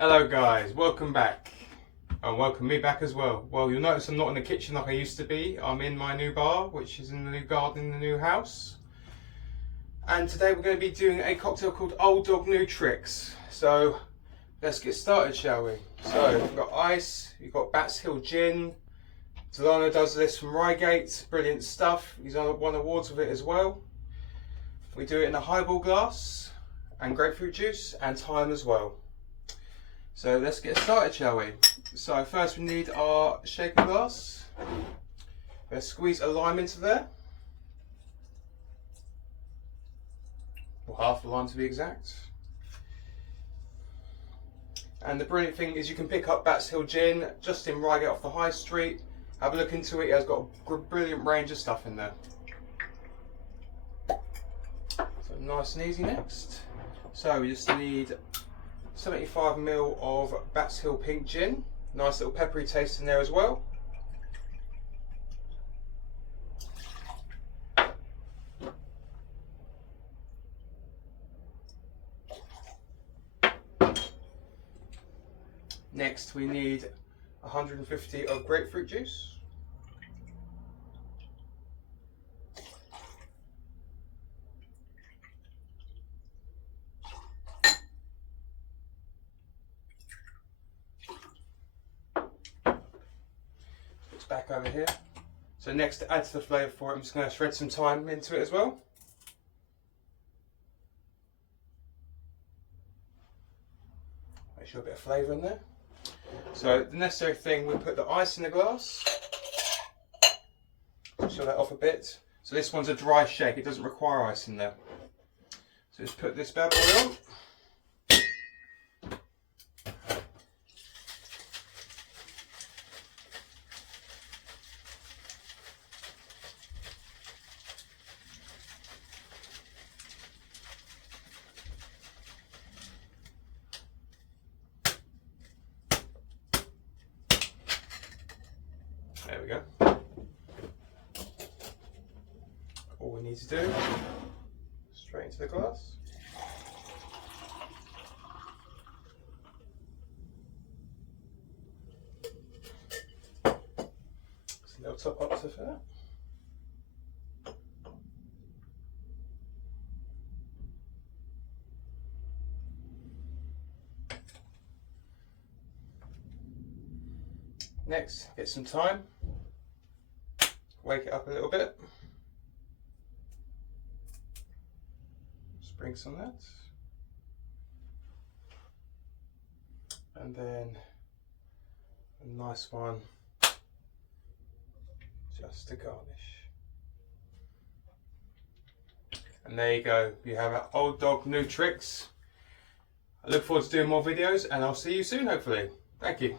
Hello guys, welcome back, and welcome me back as well. Well, you'll notice I'm not in the kitchen like I used to be. I'm in my new bar, which is in the new garden in the new house. And today we're going to be doing a cocktail called Old Dog New Tricks. So let's get started, shall we? So we've got ice, you've got Bats Hill Gin. Delano does this from Reigate, brilliant stuff. He's won awards with it as well. We do it in a highball glass, and grapefruit juice, and thyme as well. So let's get started, shall we? So first we need our shaker glass. Let's squeeze a lime into there. Or half a lime to be exact. And the brilliant thing is you can pick up Bats Hill Gin just in Reigate off the high street. Have a look into it, it has got a brilliant range of stuff in there. So nice and easy next. So we just need 75ml of Bats Hill Pink Gin. Nice little peppery taste in there as well. Next we need 150 of grapefruit juice. Back over here. So next, to add to the flavour for it, I'm just going to shred some thyme into it as well. Make sure a bit of flavour in there. So the necessary thing, we put the ice in the glass. Show that off a bit. So this one's a dry shake, it doesn't require ice in there. So just put this bad boy on. There we go. All we need to do, straight into the glass. Just a little top up to that. Next, get some thyme. Wake it up a little bit. Sprigs on that. And then a nice one just to garnish. And there you go. You have our Old Dog New Tricks. I look forward to doing more videos, and I'll see you soon hopefully. Thank you.